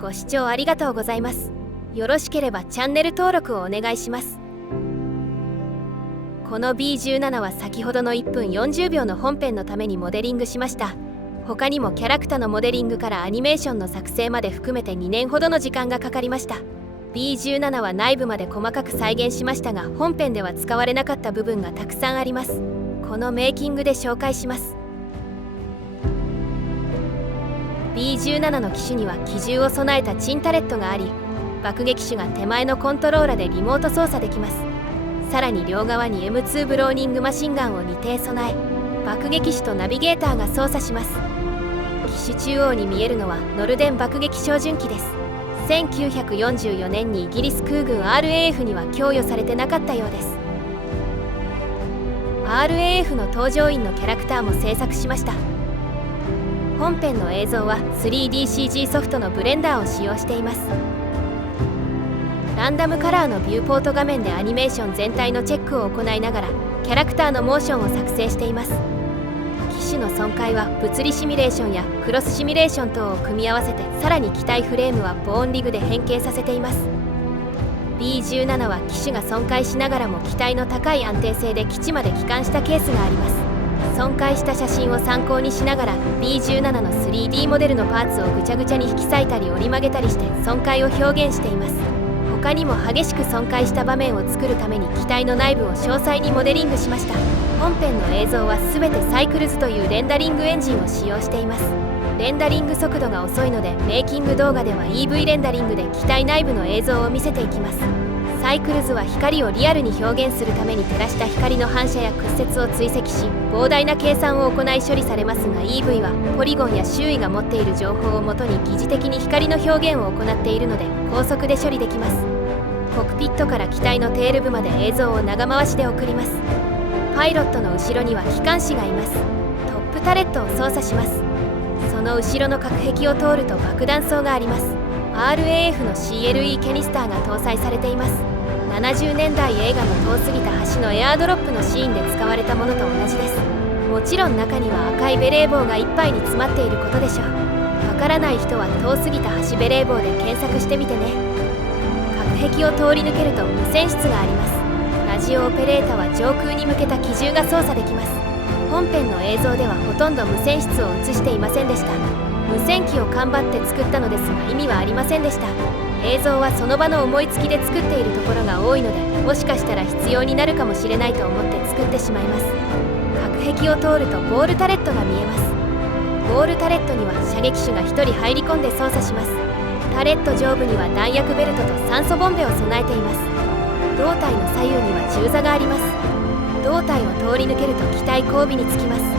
ご視聴ありがとうございます。よろしければチャンネル登録をお願いします。この B17 は先ほどの1分40秒の本編のためにモデリングしました。他にもキャラクターのモデリングからアニメーションの作成まで含めて2年ほどの時間がかかりました。 B17 は内部まで細かく再現しましたが、本編では使われなかった部分がたくさんあります。このメイキングで紹介します。 B17 の機種には機銃を備えたチンタレットがあり、爆撃手が手前のコントローラでリモート操作できます。さらに両側に M2 ブローニングマシンガンを2挺備え、爆撃手とナビゲーターが操作します。機種中央に見えるのはノルデン爆撃小順機です。1944年にイギリス空軍 RAF には供与されてなかったようです。 RAF の搭乗員のキャラクターも制作しました。本編の映像は 3DCG ソフトのブレンダーを使用しています。ランダムカラーのビューポート画面でアニメーション全体のチェックを行いながらキャラクターのモーションを作成しています。機種の損壊は物理シミュレーションやクロスシミュレーション等を組み合わせて、さらに機体フレームはボーンリグで変形させています。 B17 は機種が損壊しながらも機体の高い安定性で基地まで帰還したケースがあります。損壊した写真を参考にしながら B17 の 3D モデルのパーツをぐちゃぐちゃに引き裂いたり折り曲げたりして損壊を表現しています。他にも激しく損壊した場面を作るために機体の内部を詳細にモデリングしました。本編の映像は全てサイクルズというレンダリングエンジンを使用しています。レンダリング速度が遅いので、メイキング動画では EV レンダリングで機体内部の映像を見せていきます。サイクルズは光をリアルに表現するために照らした光の反射や屈折を追跡し、膨大な計算を行い処理されますが、 EV はポリゴンや周囲が持っている情報をもとに疑似的に光の表現を行っているので高速で処理できます。コックピットから機体のテール部まで映像を長回しで送ります。パイロットの後ろには機関士がいます。トップタレットを操作します。その後ろの隔壁を通ると爆弾倉があります。 RAF の CLE ケニスターが搭載されています。70年代映画の遠すぎた橋のエアードロップのシーンで使われたものと同じです。もちろん中には赤いベレー帽がいっぱいに詰まっていることでしょう。わからない人は遠すぎた橋ベレー帽で検索してみてね。隔壁を通り抜けると無線室があります。ラジオオペレーターは上空に向けた機銃が操作できます。本編の映像ではほとんど無線室を映していませんでした。無線機を頑張って作ったのですが意味はありませんでした。映像はその場の思いつきで作っているところが多いので、もしかしたら必要になるかもしれないと思って作ってしまいます。隔壁を通るとボールタレットが見えます。ボールタレットには射撃手が1人入り込んで操作します。タレット上部には弾薬ベルトと酸素ボンベを備えています。胴体の左右には銃座があります。胴体を通り抜けると機体後尾につきます。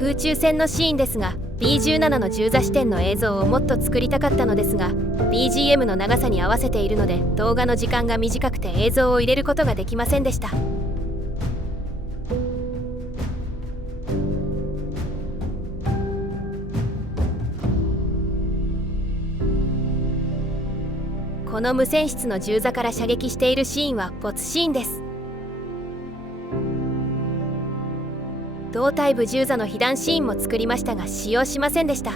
空中戦のシーンですが、 B17 の銃座視点の映像をもっと作りたかったのですが BGM の長さに合わせているので動画の時間が短くて映像を入れることができませんでした。この無線室の銃座から射撃しているシーンは没シーンです。胴体部銃座の被弾シーンも作りましたが使用しませんでした。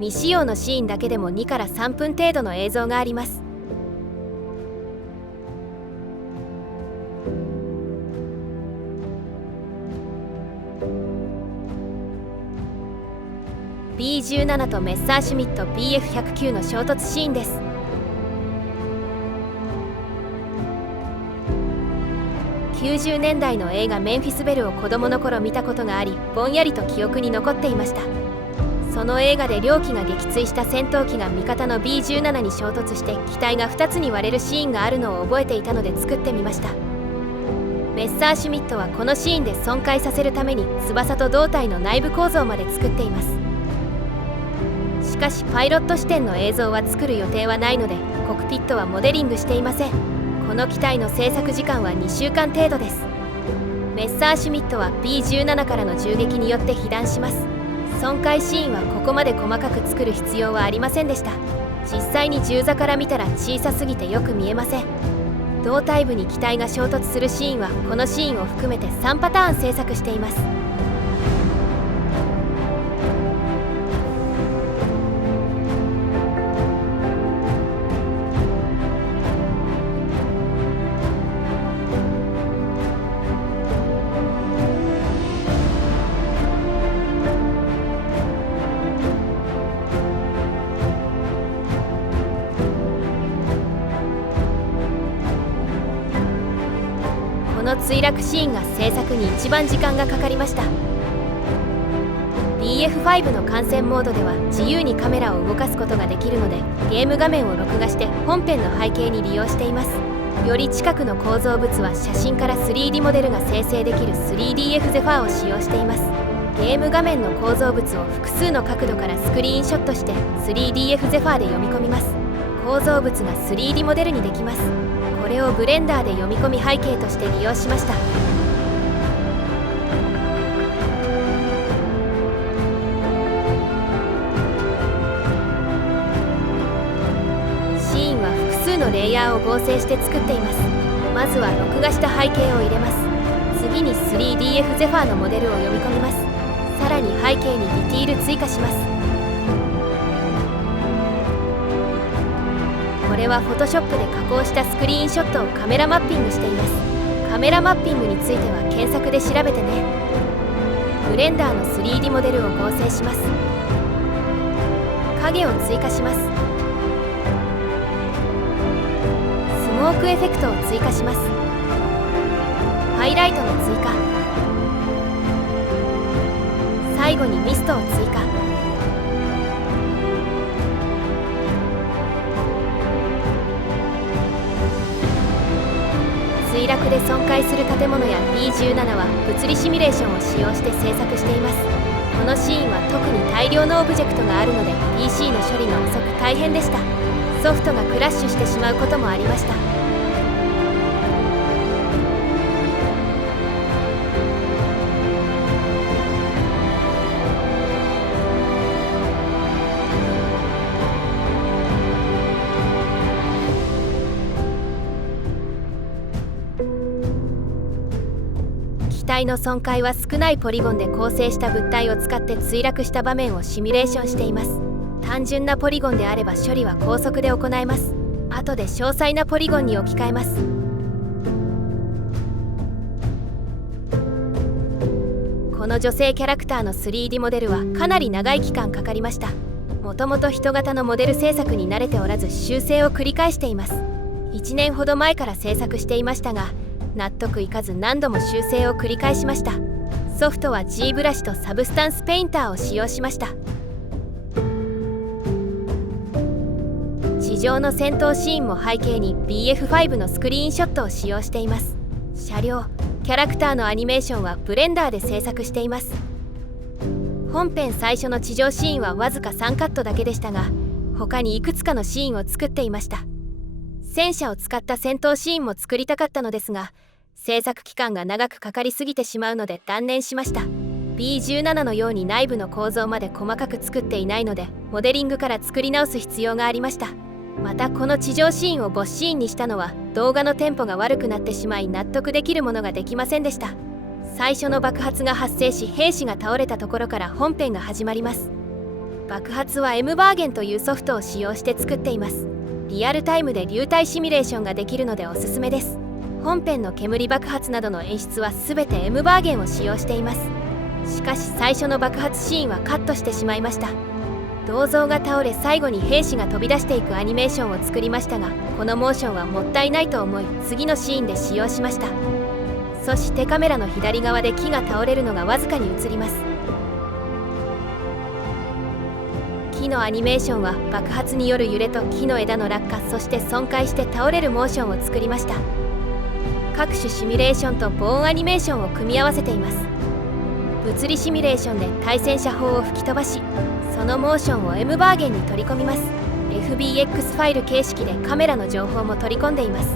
未使用のシーンだけでも2から3分程度の映像があります。B17 とメッサーシュミット BF109 の衝突シーンです。90年代の映画「メンフィス・ベル」を子供の頃見たことがあり、ぼんやりと記憶に残っていました。その映画で両機が撃墜した戦闘機が味方の B17 に衝突して機体が2つに割れるシーンがあるのを覚えていたので作ってみました。メッサーシュミットはこのシーンで損壊させるために翼と胴体の内部構造まで作っています。しかしパイロット視点の映像は作る予定はないので、コクピットはモデリングしていません。この機体の製作時間は2週間程度です。メッサーシュミットは B17 からの銃撃によって被弾します。損壊シーンはここまで細かく作る必要はありませんでした。実際に銃座から見たら小さすぎてよく見えません。胴体部に機体が衝突するシーンはこのシーンを含めて3パターン制作しています。この墜落シーンが制作に一番時間がかかりました。 BF5 の観戦モードでは自由にカメラを動かすことができるので、ゲーム画面を録画して本編の背景に利用しています。より近くの構造物は写真から 3D モデルが生成できる 3DF ゼファーを使用しています。ゲーム画面の構造物を複数の角度からスクリーンショットして 3DF ゼファーで読み込みます。構造物が 3D モデルにできます。これをブレンダーで読み込み背景として利用しました。シーンは複数のレイヤーを合成して作っています。まずは録画した背景を入れます。次に 3DF ゼファーのモデルを読み込みます。さらに背景にディティール追加します。これは Photoshop で加工したスクリーンショットをカメラマッピングしています。カメラマッピングについては検索で調べてね。ブレンダーの 3D モデルを合成します。影を追加します。スモークエフェクトを追加します。ハイライトの追加。最後にミストを追加。墜落で損壊する建物や B17 は物理シミュレーションを使用して制作しています。このシーンは特に大量のオブジェクトがあるので PC の処理が遅く大変でした。ソフトがクラッシュしてしまうこともありました。機体の損壊は少ないポリゴンで構成した物体を使って墜落した場面をシミュレーションしています。単純なポリゴンであれば処理は高速で行えます。後で詳細なポリゴンに置き換えます。この女性キャラクターの 3D モデルはかなり長い期間かかりました。もともと人型のモデル制作に慣れておらず修正を繰り返しています。1年ほど前から制作していましたが、納得いかず何度も修正を繰り返しました。ソフトは G ブラシとサブスタンスペインターを使用しました。地上の戦闘シーンも背景に BF5 のスクリーンショットを使用しています。車両、キャラクターのアニメーションはブレンダーで制作しています。本編最初の地上シーンはわずか3カットだけでしたが、他にいくつかのシーンを作っていました。戦車を使った戦闘シーンも作りたかったのですが、制作期間が長くかかりすぎてしまうので断念しました。 B17 のように内部の構造まで細かく作っていないので、モデリングから作り直す必要がありました。またこの地上シーンをボスシーンにしたのは動画のテンポが悪くなってしまい、納得できるものができませんでした。最初の爆発が発生し兵士が倒れたところから本編が始まります。爆発は M バーゲンというソフトを使用して作っています。リアルタイムで流体シミュレーションができるのでおすすめです。本編の煙爆発などの演出は全て M バーゲンを使用しています。しかし最初の爆発シーンはカットしてしまいました。銅像が倒れ最後に兵士が飛び出していくアニメーションを作りましたが、このモーションはもったいないと思い次のシーンで使用しました。そしてカメラの左側で木が倒れるのがわずかに映ります。木のアニメーションは爆発による揺れと木の枝の落下、そして損壊して倒れるモーションを作りました。各種シミュレーションとボーンアニメーションを組み合わせています。物理シミュレーションで対戦車砲を吹き飛ばし、そのモーションを M バーゲンに取り込みます。 FBX ファイル形式でカメラの情報も取り込んでいます。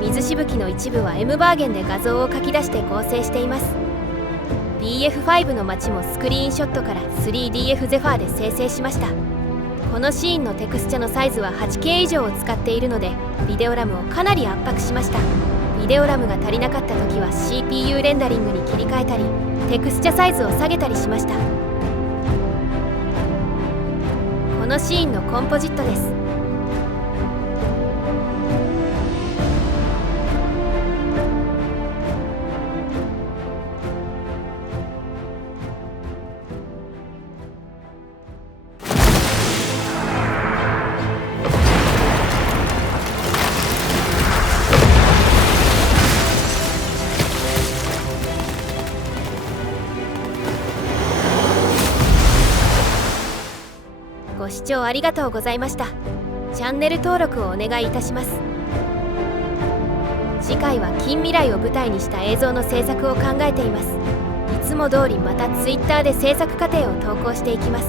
水しぶきの一部は M バーゲンで画像を書き出して合成しています。 BF5 の街もスクリーンショットから 3DF ゼファーで生成しました。このシーンのテクスチャのサイズは 8K 以上を使っているのでビデオラムをかなり圧迫しました。ビデオラムが足りなかった時は CPU レンダリングに切り替えたりテクスチャサイズを下げたりしました。このシーンのコンポジットです。ご視聴ありがとうございました。チャンネル登録をお願いいたします。次回は近未来を舞台にした映像の制作を考えています。いつも通りまた Twitter で制作過程を投稿していきます。